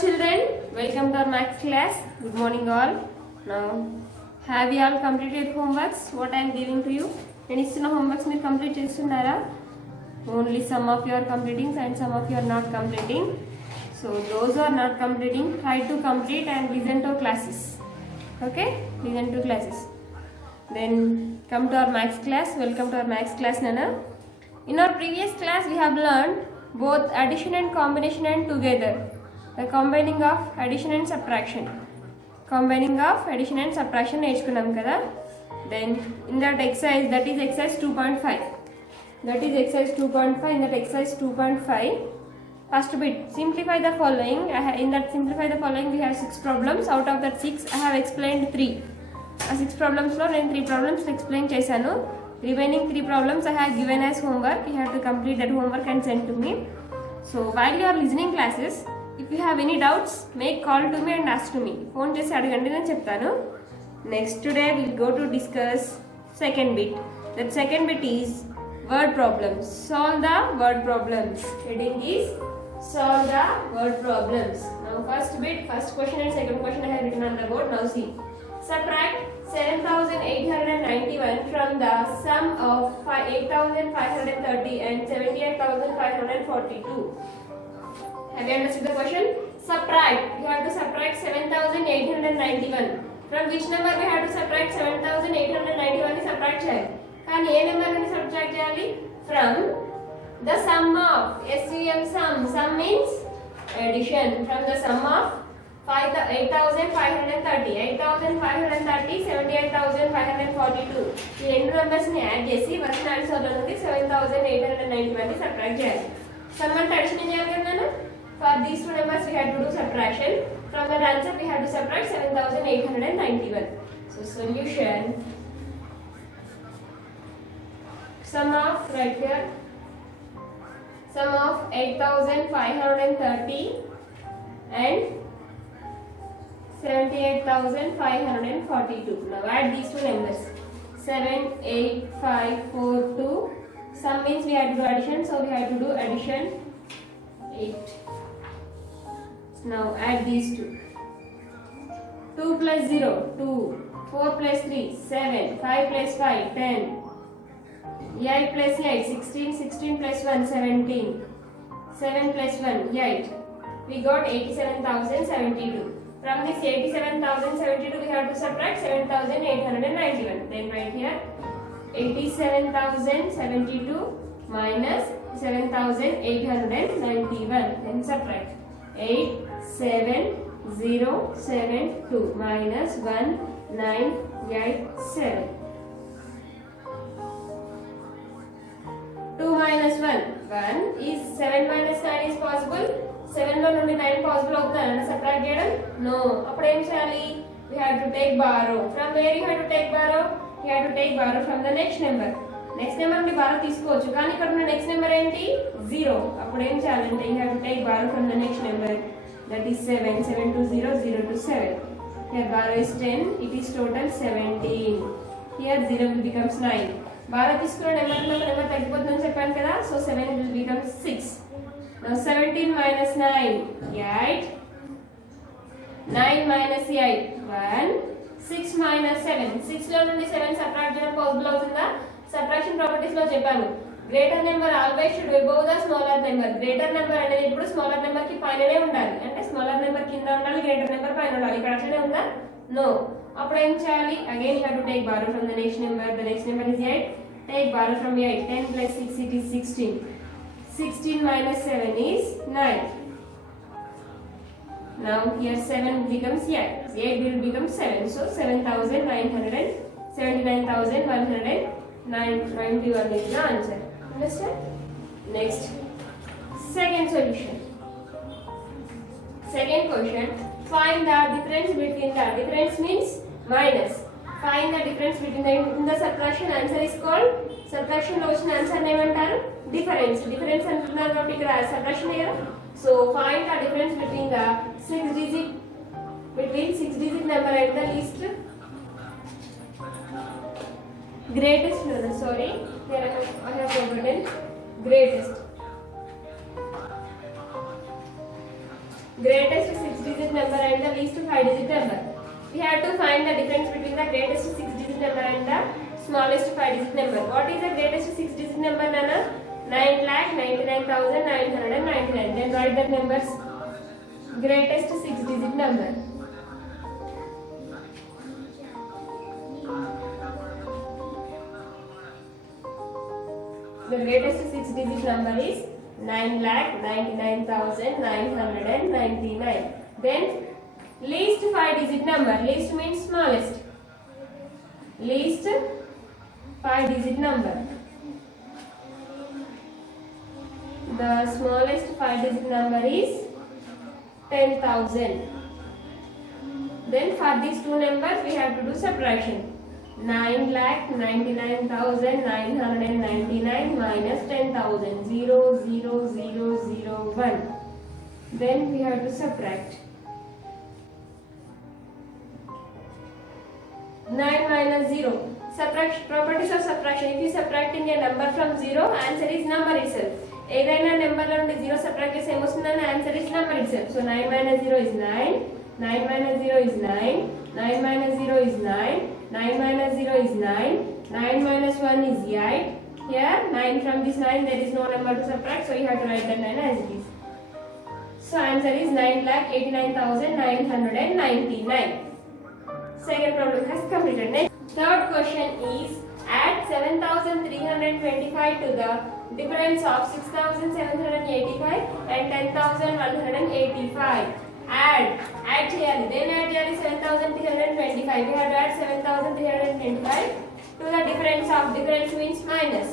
Children, welcome to our maths class. Good morning all. Now, have you all completed homeworks? What I am giving to you? And istunna homeworks meer complete chestunnara? Only some of you are completing and some of you are not completing. So those who are not completing, try to complete and listen to classes. Okay? Listen to classes. Then come to our maths class. Welcome to our maths class, Nana. In our previous class, we have learned both addition and combination and together. The combining of addition and subtraction. Combining of addition and subtraction నేర్చుకున్నాం కదా. Then in that exercise, that is exercise 2.5. That is exercise 2.5. In that exercise 2.5, first bit, simplify the following. In that simplify the following, we have 6 problems. Out of that 6, I have explained 3. ఆ 6 problemsలో నేను 3 problems explain చేశాను. Remaining 3 problems I have given as homework. You have to complete that homework and send to me. So while you are listening classes, if you have any doubts, make call to me and ask to me. Phone చేసి అడగండి నేను చెప్తాను. Next today we will go to discuss second bit. That second bit is word problems. Solve the word problems. Heading is solve the word problems. Now first bit, first question and second question I have written on the board. Now see. Subtract 7,891 from the sum of 8,530 and 78,542. Have you understood the question? Subtract. You have to subtract 7,891. From which number we have to subtract 7,891 ni subtract cheyali. Kani A number ni subtract cheyali? From the sum of sum. Sum means addition. From the sum of 8,530, 8,530, 78,542. ఈ రెండు numbers ని add చేసి వచ్చిన answer లో నుండి 7,891 ని subtract చేయాలి. Some అంటే అడిషన్ చేయాలి కదా. For these two numbers we have to do subtraction. From that answer we have to subtract 7,891. So solution, sum of right here, sum of 8,530 and 78,542. Now add these two numbers. 78542. Sum means we have to do addition, so we have to do addition 8. Now add these two. 2 plus 0, 2. 4 plus 3, 7. 5 plus 5, 10. 8 plus 8, 16. 16 plus 1, 17. 7 plus 1, 8. We got 87,072. From this 87,072, we have to subtract 7,891. Then write here 87,072 minus 7,891. Then subtract 87072 minus 1987. 2 minus 1. 1 is 7 minus 9 is possible. 7 లో నుండి 9 possible అవుతుందా subtract చేయడం? No. అప్పుడు ఏం చేయాలి? we have to take borrow. From where you have to take borrow? You have to take borrow from the next number. Next number నుండి borrow తీసుకోవచ్చు, కానీ ఇక్కడ ఉన్న నెక్స్ట్ నెంబర్ ఏంటి? 0. అప్పుడు ఏం చేయాలంటే you have to take borrow from the next number, that is 7. 7 to 0, 0 to 7. Here borrow is 10, it is total 17. Here 0 will becomes 9. borrow తీసుకున్న నెంబర్లో ఒక నెంబర్ తగ్గిపోతుందని చెప్పాను కదా, so 7 will become 6. Now 17 minus 9, 8. 9 minus 8, 1. 6 minus 7. 6 లో నుండి 7 subtract చేయడం possible అవుతుందా? Subtraction properties లో చెప్పాను. Greater number always should above the smaller number. Greater number అనేది ఇప్పుడు స్మాలర్ నెంబర్ కి పైననే ఉండాలి. అంటే స్మాలర్ నెంబర్ కింద ఉండాలి, గ్రేటర్ నెంబర్ పైన ఉండాలి. ఇక్కడ అట్లనే ఉందా? నో. అప్పుడు ఏం చేయాలి? Again you have to take borrow from the next number. The next number is 8. Take borrow from 8. 10 plus 6, it is 16. 16 minus 7 is 9. Now here 7 becomes 8. 8 will become 7. So 79,191 is the answer. Understand? Next, second solution. Second question. Find the difference between the difference means minus. Find the difference between the in the subtraction answer is called subtraction లో వచ్చిన answer ఏమంటారు? Difference. Difference అంటున్నారు కాబట్టి ఇక్కడ subtraction కదా. So find the difference between the 6 digit number and the least greatest number. Sorry, here I have forgotten greatest. Greatest 6 digit number and the least 5 digit number. We have to find the difference between the greatest 6 digit number and the smallest 5 digit number. What is the greatest 6 digit number, Nana? 9,99,999. Then write the numbers. Greatest 6 digit number. The greatest 6 digit number is 9,99,999. Then least 5 digit number. Least means smallest. Least 5 digit number. The smallest 5 digit number is 10,000. Then for these two numbers we have to do subtraction. 9,99,999 minus 10,000. 0, 0, 0, 0, 1. Then we have to subtract. 9 minus 0. Subtraction. Properties of subtraction. If you subtracting a number from 0, answer is number itself. ఏదైనా number లో నుండి 0 subtract చేస్తే ఏమొస్తుందని answer is number itself. So 9 minus 0 is 9, 9 minus 0 is 9, 9 minus 0 is 9, 9 minus 0 is 9, 9 minus 1 is 8. Here 9 from this 9 there is no number to subtract, so you have to write that 9 as it is. So answer is 9,89,999. Second problem has completed. Next, third question is add 7,325 to the difference of 6,785 and 10,185. Add చేయాలి. Then add చేయాలి 7,325. We have to add 7,325 to the difference of. Difference means minus.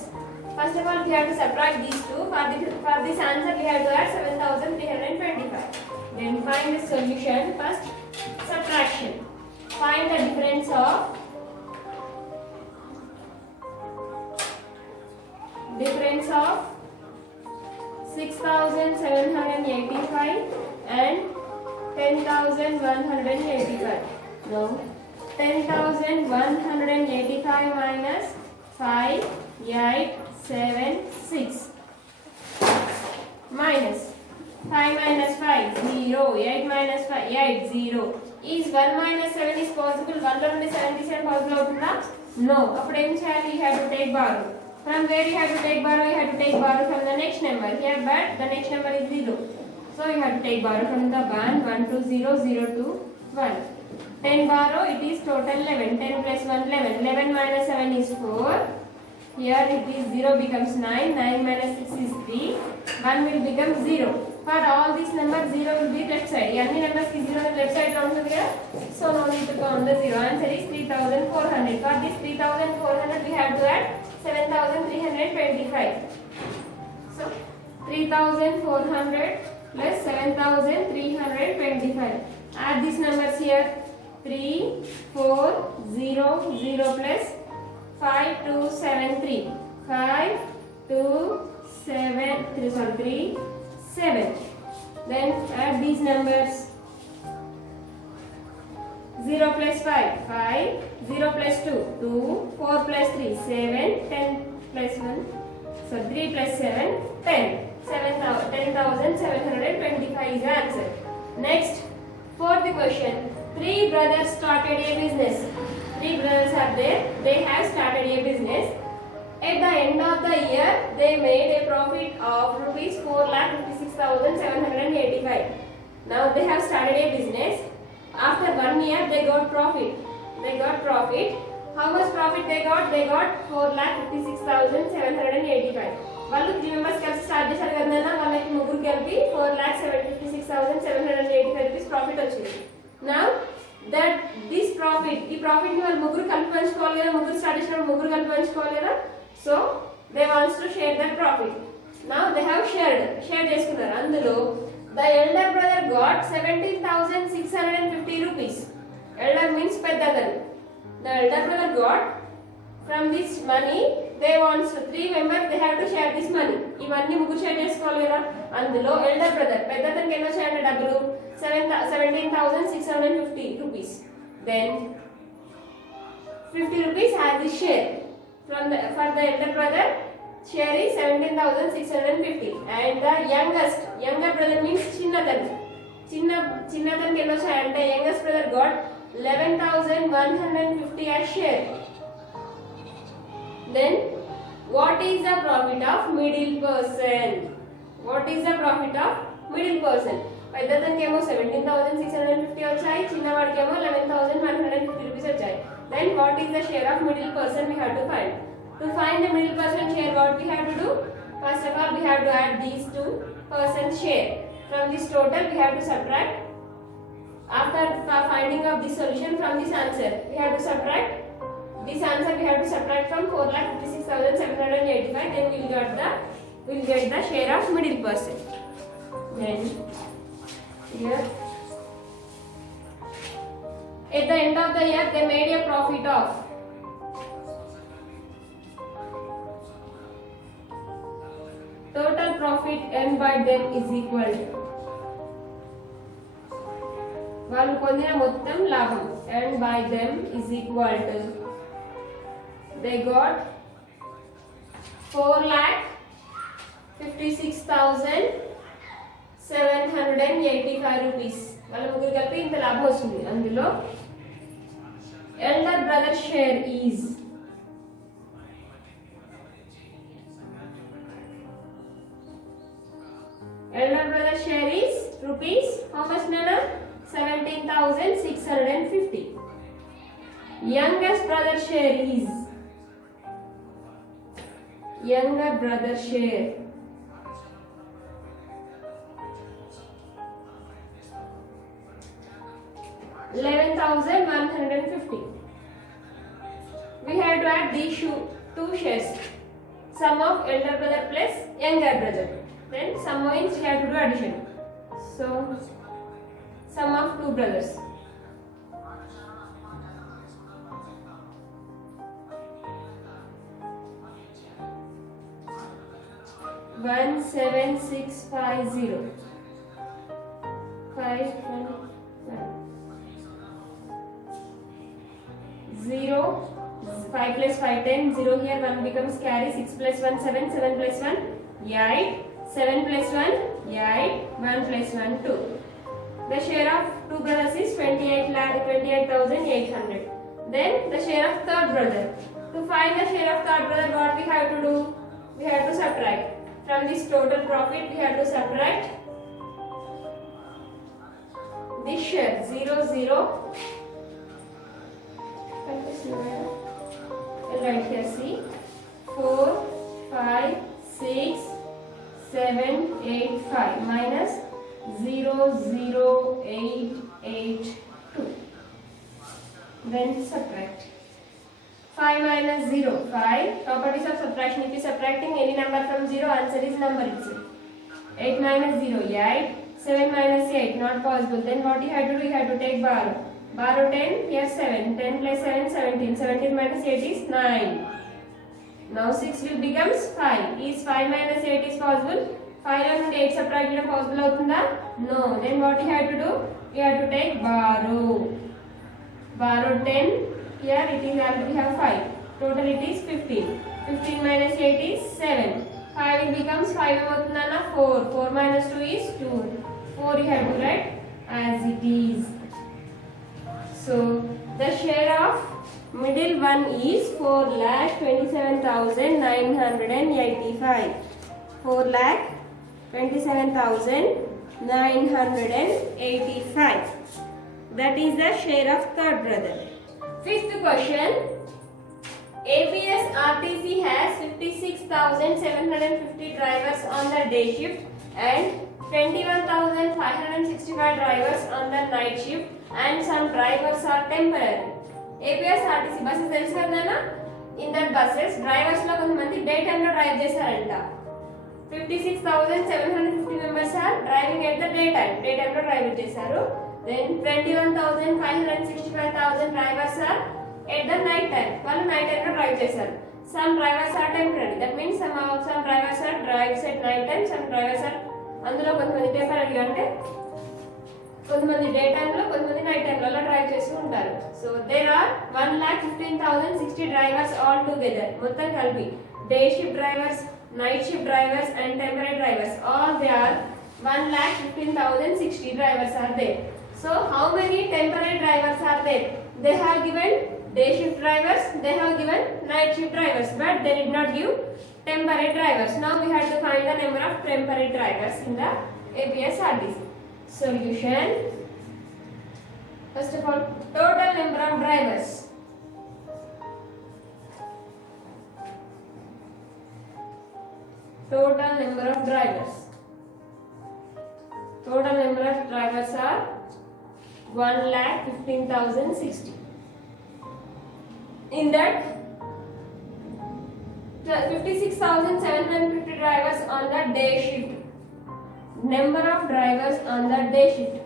First of all, we have to subtract these two. For this answer, we have to add 7,325. Then find the solution. First, subtraction. Find the difference of 6,785 and 10,185. Now 10,185 minus 5, 8, 7, 6 minus 5 minus 5, 0, 8 minus 5, 8, 0. Is 1 minus 7 is possible? 1 లో నుండి 77 possible అవుతుందా? No. అప్పుడు ఏం చేయాలి? You have to take borrow. From where you have to take borrow? You have to take borrow from the next number. Here, but the next number is 0. So you have to take borrow from the 1, 1 to 0, 0 to 1. 10 borrow, it is total 11. 10 plus 1, 11. 11 minus 7 is 4. Here it is 0 becomes 9. 9 minus 6 is 3. 1 will become 0. For all these numbers, 0 will be left side. Any numbers ki 0 on left side round here. So no need to count the 0. Answer is 3,400. For this 3,400, we have to add 7,325. So 3,400 plus 7,325. Add these numbers here. 3, 4, 0, 0 plus 5, 2, 7, 3. 5, 2, 7, 3, 7. Then add these numbers. 0 plus 5, 5, 0 plus 2, 2, 4 plus 3, 7, 10 plus 1, so 3 plus 7, 10. 10,725 is the answer. Next, fourth question. 3 brothers started a business. 3 brothers are there. They have started a business. At the end of the year, they made a profit of rupees 4,56,785. Now they have started a business. After 1 year, they got profit. How much profit they got? They got 4,56,785. వాళ్ళు 3 members కలిసి start చేశారు కదా, వాళ్ళకి ముగ్గురు కలిపి 4,56,785 rupees profit వచ్చింది. Now that this profit, ఈ profit ని వాళ్ళు ముగ్గురు కలిపి పంచుకోవాలి కదా, ముగ్గురు స్టార్ట్ చేసినప్పుడు ముగ్గురు కలిపి పంచుకోవాలి కదా. So they wants to share that profit. Now they have share చేసుకున్నారు. అందులో the elder brother got 17,650 rupees. Elder means పెద్దతను. The elder brother got from this money, they want 3 members, they have to share this money. ఇవన్నీ ముగ్గురు share చేసుకోవాలి కదా. అందులో elder brother పెద్దతనికి ఎన్నో చేయాలి డబ్బులు? 17,650 rupees. Then 50 rupees has his share. For the elder brother, share is 17,650. And the younger brother means చిన్నతను. చిన్నతనికి ఎన్ని వచ్చాయంటే youngest brother got 11,150 as share. Then what is the profit of middle person? What is the profit of middle person? పెద్దతనికేమో 17,650 వచ్చాయి, చిన్నవాడికేమో 11,150 rupees వచ్చాయి. Then what is the share of middle person we have to find? To find the middle person share, what we have to do? First of all, we have to add these two person share. From this total, we have to subtract. After finding out this solution from this answer, we have to subtract. This answer we have to subtract from 4,56,785. Then we will get the share of middle person. Then here, at the end of the year, they made a profit of total profit earned by them is equal to వాళ్ళు పొందిన మొత్తం లాభం earned by them is equal to they got 4,56,785 rupees. వాళ్ళ ముగ్గురు కలిపి ఇంత లాభం వస్తుంది. అందులో elder brother share is rupees how much nana? 17,650. Youngest brother share is 11,150. We have to add these two shares. Sum of elder brother plus younger brother. Then sum means we have to do addition. So sum of two brothers. One 7,650 0 5 plus 5 10 0 here 1 becomes carry 6 plus 1 7 7 plus 1 8 7 plus 1 8 1 plus 1 2. The share of two brothers is 28,800. Then the share of third brother. To find the share of third brother, what we have to do? We have to subtract. From this total profit, we have to subtract this share 0 0. Right here, see 4 5 6 7 8 5 minus 0,0882. Then subtract 5 minus 0 5. Properties of subtraction. If you subtracting any number from 0, answer is number itself. 8 minus 0 8. 7 minus 8 not possible. Then what you have to do? You have to take borrow. Borrow 10 here 7. 10 plus 7 17. 17 minus 8 is 9. Now 6 will becomes 5. Is 5 minus 8 is possible? 5 and 8 subtract possible avutunda? No. Then what you have to do? You have to take borrow. Borrow 10. Here it is already have 5. Total it is 15. 15 minus 8 is 7. 5 will becomes 5 avutunda na 4. 4 minus 2 is 2. 4 you have to write as it is. So the share of middle one is 4,27,985. 4,27,985. That is the share of third brother. Fifth question. APS RTC has 56,750 drivers on the day shift and 21,565 drivers on the night shift and some drivers are temporary. APS RTC buses తెలుసు కదా? In that buses drivers లో కొంతమంది day time లో drive చేశారంట. 56,750 members are driving at the day time. Day time లో drive చేశారు. Then 21,565,000 drivers are at the night time. వాళ్ళు night time లో డ్రైవ్ చేశారు. Some drivers are temporary. That means some drivers are drives at night time. Some drivers are అందులో కొంతమంది temporary అంటే కొంతమంది day time లో కొంతమంది నైట్ టైమ్ లో అలా డ్రైవ్ చేస్తూ ఉంటారు. So there are 1,15,060 drivers all together. మొత్తం కలిపి day shift drivers, night shift drivers and temporary drivers all they are 1,15,060 drivers are there. So how many temporary drivers are there? They have given day shift drivers, they have given night shift drivers, but they did not give temporary drivers. Now we have to find the number of temporary drivers in the APSRTC. Solution. First of all, total number of drivers. Total number of drivers. Total number of drivers are 1,15,060. In that, 56,750 drivers on the day shift. Number of drivers on the day shift.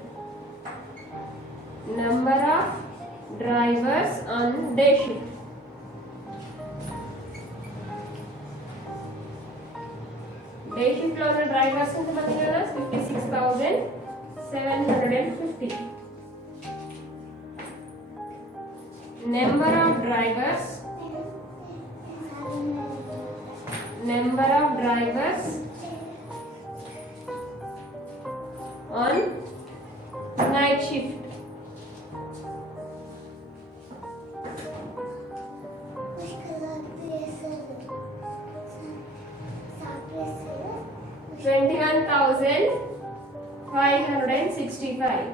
Number of drivers on day shift. Day shift lo unna drivers ante manni kada 56,750. Number of drivers on night shift. $21,565.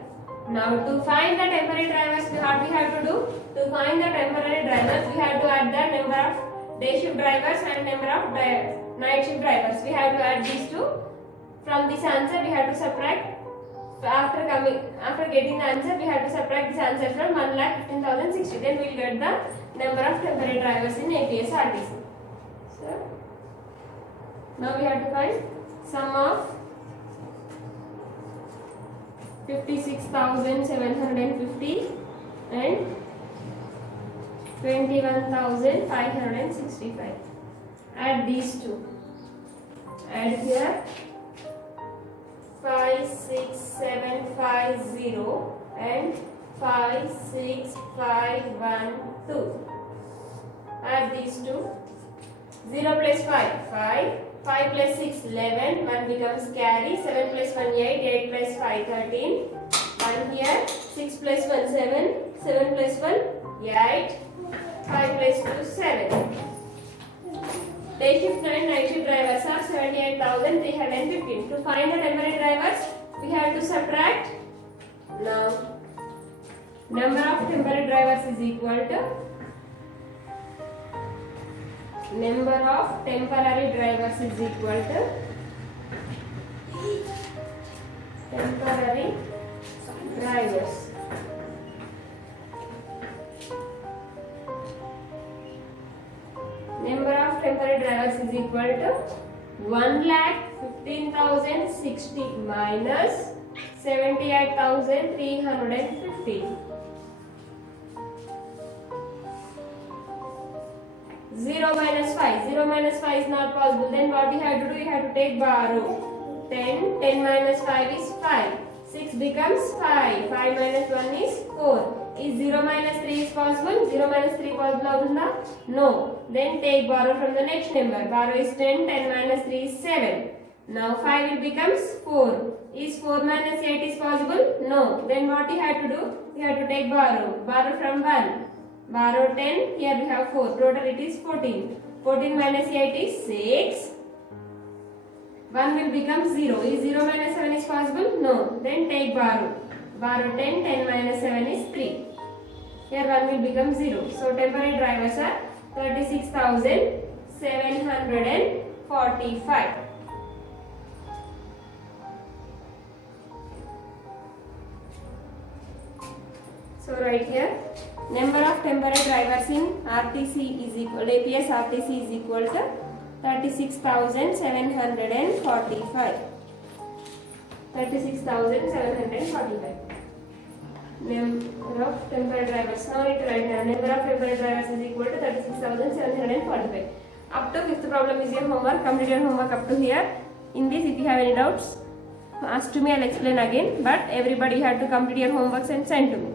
Now to find the temporary drivers, what we have to do? To find the temporary drivers, we have to add the number of day shift drivers and number of night shift drivers. We have to add these two. From this answer, we have to subtract. After getting the answer, we have to subtract this answer from 1,15,060. Then we will get the number of temporary drivers in APSRTC. So now we have to find sum of 56,750 and 21,565. Add these two. Add here 56750 and 56512. Add these two. 0 plus 5 5. 5 plus 6 11, 1 becomes carry, 7 plus 1 8, 8 plus 5 13, 1 here, 6 plus 1 7, 7 plus 1 8, 5 plus 2 7. Day shift and night shift drivers are 78,315. To find the temporary drivers, we have to subtract. Now, number of temporary drivers is equal to number of temporary drivers is equal to temporary drivers. Number of temporary drivers is equal to 1,15,060 minus 78,350. 0 minus 5. 0 minus 5 is not possible. Then what you have to do? You have to take borrow. 10. 10 minus 5 is 5. 6 becomes 5. 5 minus 1 is 4. Is 0 minus 3 is possible? 0 minus 3 possible avunda? No. Then take borrow from the next number. Borrow is 10. 10 minus 3 is 7. Now 5 will becomes 4. Is 4 minus 8 is possible? No. Then what you have to do? You have to take borrow. Borrow from 1. Borrow 10, here we have 4, total it is 14. 14 minus 8 is 6. 1 will become 0. Is 0 minus 7 is possible? No. Then take borrow. Borrow 10, 10 minus 7 is 3. Here 1 will become 0. So temporary drivers are 36,745. So right here, number of temporary drivers in RTC is equal, APS RTC is equal to 36,745. 36,745. Number of temporary drivers. Now it right now. Number of temporary drivers is equal to 36,745. Up to fifth problem is your homework. Complete your homework up to here. In this, if you have any doubts, ask to me. I'll explain again. But everybody have to complete your homeworks and send to me.